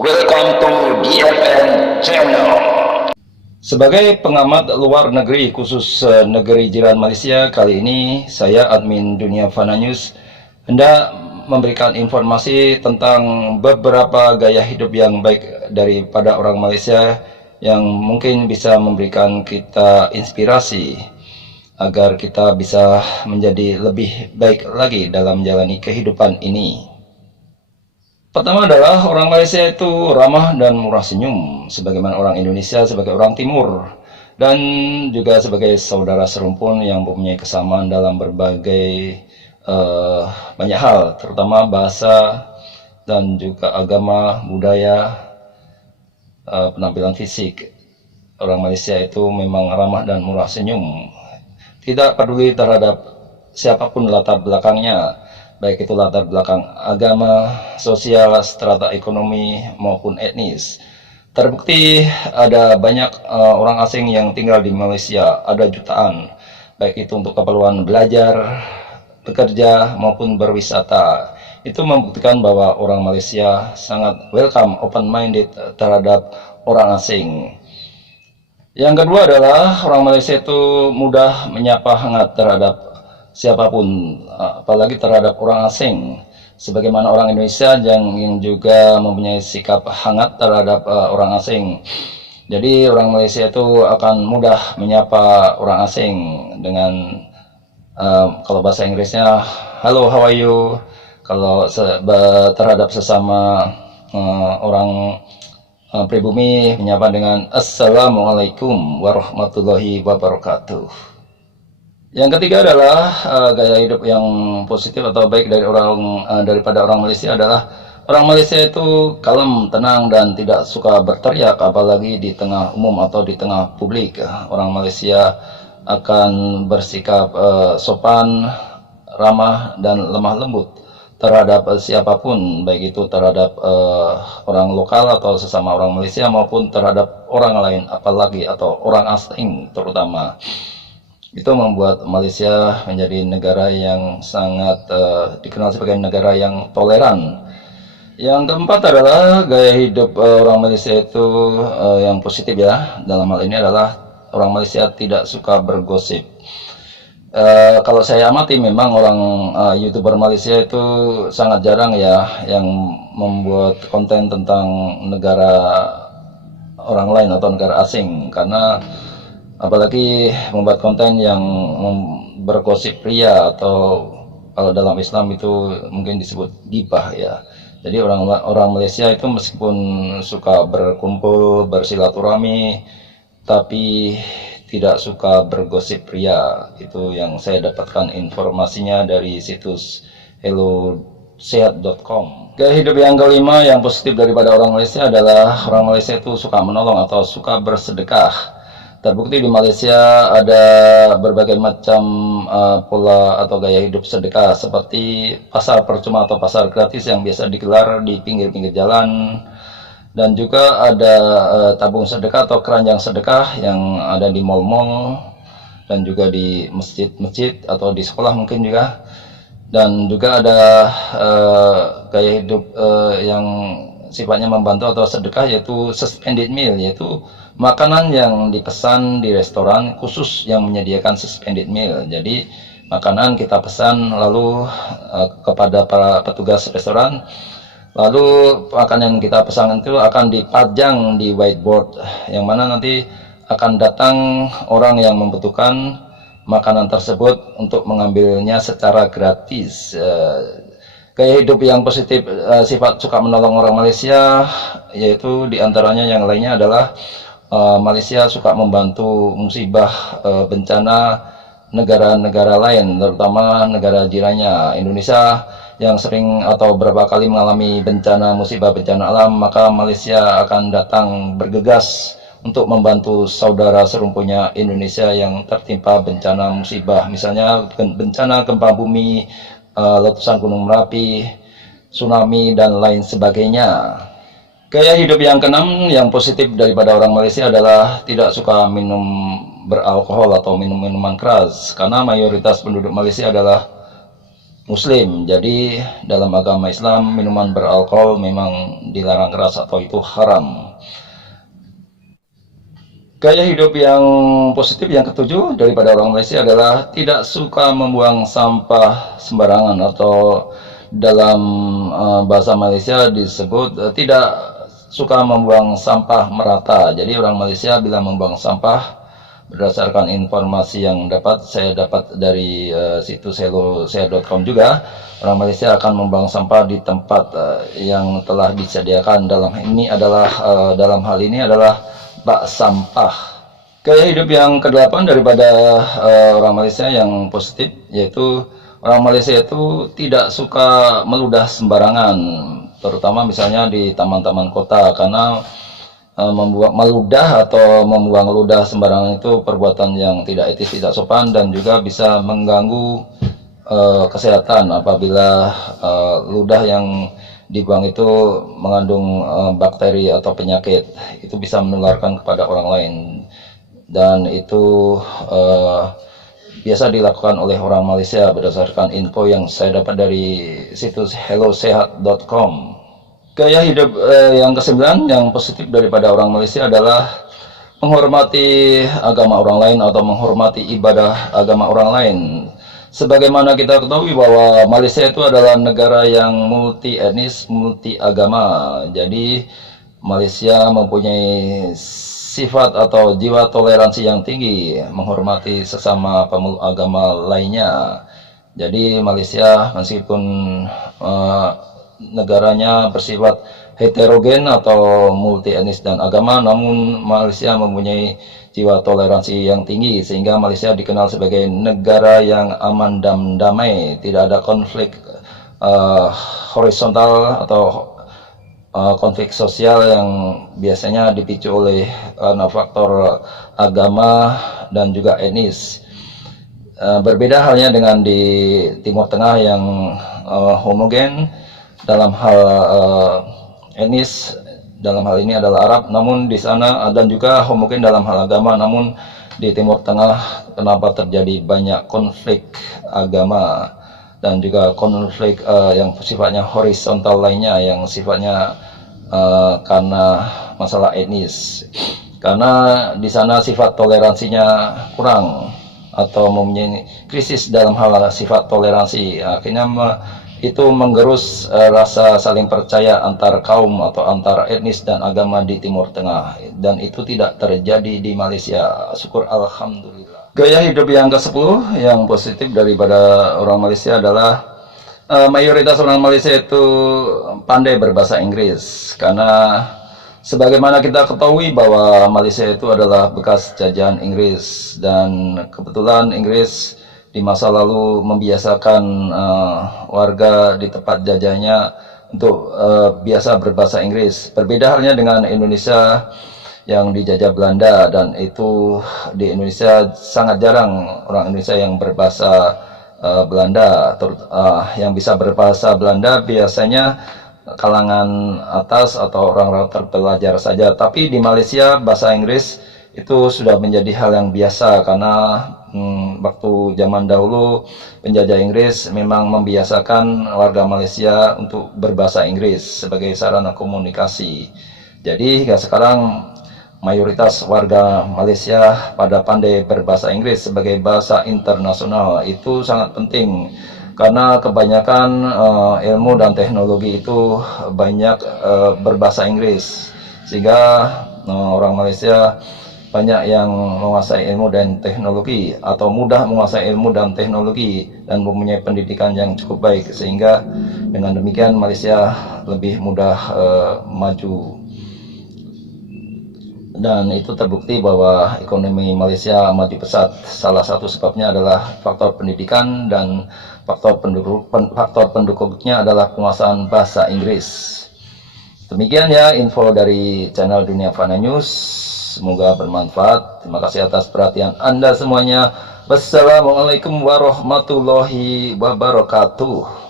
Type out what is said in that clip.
Welcome to DFN Channel. Sebagai pengamat luar negeri khusus negeri jiran Malaysia, kali ini saya admin Dunia Fana News hendak memberikan informasi tentang beberapa gaya hidup yang baik daripada orang Malaysia yang mungkin bisa memberikan kita inspirasi agar kita bisa menjadi lebih baik lagi dalam menjalani kehidupan ini. Pertama adalah orang Malaysia itu ramah dan murah senyum, sebagaimana orang Indonesia sebagai orang Timur, dan juga sebagai saudara serumpun yang mempunyai kesamaan dalam berbagai banyak hal, terutama bahasa dan juga agama, budaya, penampilan fisik. Orang Malaysia itu memang ramah dan murah senyum, tidak peduli terhadap siapapun latar belakangnya, baik itu latar belakang agama, sosial, strata ekonomi, maupun etnis. Terbukti ada banyak orang asing yang tinggal di Malaysia, ada jutaan, baik itu untuk keperluan belajar, bekerja, maupun berwisata. Itu membuktikan bahwa orang Malaysia sangat welcome, open-minded terhadap orang asing. Yang kedua adalah orang Malaysia itu mudah menyapa, hangat terhadap siapapun, apalagi terhadap orang asing, sebagaimana orang Indonesia yang juga mempunyai sikap hangat terhadap orang asing. Jadi orang Malaysia itu akan mudah menyapa orang asing dengan kalau bahasa Inggrisnya hello, how are you. Kalau terhadap sesama orang pribumi menyapa dengan assalamualaikum warahmatullahi wabarakatuh. Yang ketiga adalah gaya hidup yang positif atau baik daripada orang Malaysia adalah orang Malaysia itu kalem, tenang, dan tidak suka berteriak, apalagi di tengah umum atau di tengah publik. Orang Malaysia akan bersikap sopan, ramah, dan lemah lembut terhadap siapapun, baik itu terhadap orang lokal atau sesama orang Malaysia maupun terhadap orang lain, apalagi atau orang asing terutama. Itu membuat Malaysia menjadi negara yang sangat dikenal sebagai negara yang toleran. Yang keempat adalah gaya hidup orang Malaysia itu yang positif ya. Dalam hal ini adalah orang Malaysia tidak suka bergosip. Kalau saya amati memang orang YouTuber Malaysia itu sangat jarang ya yang membuat konten tentang negara orang lain atau negara asing, karena apalagi membuat konten yang bergosip pria atau kalau dalam Islam itu mungkin disebut gibah ya. Jadi orang Malaysia itu meskipun suka berkumpul, bersilaturahmi, tapi tidak suka bergosip pria. Itu yang saya dapatkan informasinya dari situs hellosehat.com. Gaya hidup yang kelima yang positif daripada orang Malaysia adalah orang Malaysia itu suka menolong atau suka bersedekah. Terbukti di Malaysia ada berbagai macam pola atau gaya hidup sedekah, seperti pasar percuma atau pasar gratis yang biasa digelar di pinggir-pinggir jalan, dan juga ada tabung sedekah atau keranjang sedekah yang ada di mal-mal dan juga di masjid-masjid atau di sekolah mungkin juga. Dan juga ada gaya hidup yang sifatnya membantu atau sedekah, yaitu suspended meal, yaitu makanan yang dipesan di restoran khusus yang menyediakan suspended meal. Jadi makanan kita pesan lalu kepada para petugas restoran, lalu makanan yang kita pesan itu akan dipajang di whiteboard, yang mana nanti akan datang orang yang membutuhkan makanan tersebut untuk mengambilnya secara gratis. Gaya hidup yang positif, sifat suka menolong orang Malaysia, yaitu diantaranya yang lainnya adalah Malaysia suka membantu musibah bencana negara-negara lain, terutama negara jirannya. Indonesia yang sering atau beberapa kali mengalami bencana, musibah bencana alam, maka Malaysia akan datang bergegas untuk membantu saudara serumpunnya Indonesia yang tertimpa bencana musibah, misalnya bencana gempa bumi, letusan gunung Merapi, tsunami, dan lain sebagainya. Gaya hidup yang keenam yang positif daripada orang Malaysia adalah tidak suka minum beralkohol atau minum minuman keras, karena mayoritas penduduk Malaysia adalah Muslim. Jadi dalam agama Islam minuman beralkohol memang dilarang keras atau itu haram. Gaya hidup yang positif yang ketujuh daripada orang Malaysia adalah tidak suka membuang sampah sembarangan, atau dalam bahasa Malaysia disebut tidak suka membuang sampah merata. Jadi orang Malaysia bila membuang sampah, berdasarkan informasi yang saya dapat dari situs hellosea.com juga, orang Malaysia akan membuang sampah di tempat yang telah disediakan. Dalam hal ini adalah bak sampah. Gaya hidup yang ke-8 daripada orang Malaysia yang positif, yaitu orang Malaysia itu tidak suka meludah sembarangan, terutama misalnya di taman-taman kota, karena meludah atau membuang ludah sembarangan itu perbuatan yang tidak etis, tidak sopan, dan juga bisa mengganggu kesehatan apabila ludah yang dibuang itu mengandung bakteri atau penyakit, itu bisa menularkan kepada orang lain, dan itu biasa dilakukan oleh orang Malaysia berdasarkan info yang saya dapat dari situs hellosehat.com. Gaya hidup yang ke-9 yang positif daripada orang Malaysia adalah menghormati agama orang lain atau menghormati ibadah agama orang lain. Sebagaimana kita ketahui bahwa Malaysia itu adalah negara yang multi etnis, multi agama. Jadi Malaysia mempunyai sifat atau jiwa toleransi yang tinggi, menghormati sesama pemeluk agama lainnya. Jadi Malaysia meskipun negaranya bersifat heterogen atau multi etnis dan agama, namun Malaysia mempunyai jiwa toleransi yang tinggi, sehingga Malaysia dikenal sebagai negara yang aman dan damai, tidak ada konflik horizontal atau konflik sosial yang biasanya dipicu oleh faktor agama dan juga etnis. Berbeda halnya dengan di Timur Tengah yang homogen dalam hal etnis, dalam hal ini adalah Arab, namun di sana dan juga homogen dalam hal agama, namun di Timur Tengah kenapa terjadi banyak konflik agama dan juga konflik yang sifatnya horizontal lainnya, yang sifatnya karena masalah etnis, karena di sana sifat toleransinya kurang atau mempunyai krisis dalam hal sifat toleransi, akhirnya itu menggerus rasa saling percaya antar kaum atau antar etnis dan agama di Timur Tengah, dan itu tidak terjadi di Malaysia. Syukur alhamdulillah. Gaya hidup yang ke-10 yang positif daripada orang Malaysia adalah mayoritas orang Malaysia itu pandai berbahasa Inggris, karena sebagaimana kita ketahui bahwa Malaysia itu adalah bekas jajahan Inggris, dan kebetulan Inggris di masa lalu membiasakan warga di tempat jajahnya untuk biasa berbahasa Inggris. Berbeda halnya dengan Indonesia yang dijajah Belanda, dan itu di Indonesia sangat jarang orang Indonesia yang berbahasa Belanda. Yang bisa berbahasa Belanda biasanya kalangan atas atau orang-orang terpelajar saja. Tapi di Malaysia bahasa Inggris itu sudah menjadi hal yang biasa, karena waktu zaman dahulu penjajah Inggris memang membiasakan warga Malaysia untuk berbahasa Inggris sebagai sarana komunikasi. Jadi hingga sekarang mayoritas warga Malaysia pada pandai berbahasa Inggris sebagai bahasa internasional. Itu sangat penting, karena kebanyakan ilmu dan teknologi itu banyak berbahasa Inggris, sehingga orang Malaysia banyak yang menguasai ilmu dan teknologi atau mudah menguasai ilmu dan teknologi dan mempunyai pendidikan yang cukup baik, sehingga dengan demikian Malaysia lebih mudah maju, dan itu terbukti bahwa ekonomi Malaysia maju pesat. Salah satu sebabnya adalah faktor pendidikan, dan faktor pendukungnya adalah penguasaan bahasa Inggris. Demikian ya info dari channel Dunia Fana News. Semoga bermanfaat. Terima kasih atas perhatian Anda semuanya. Wassalamualaikum warahmatullahi wabarakatuh.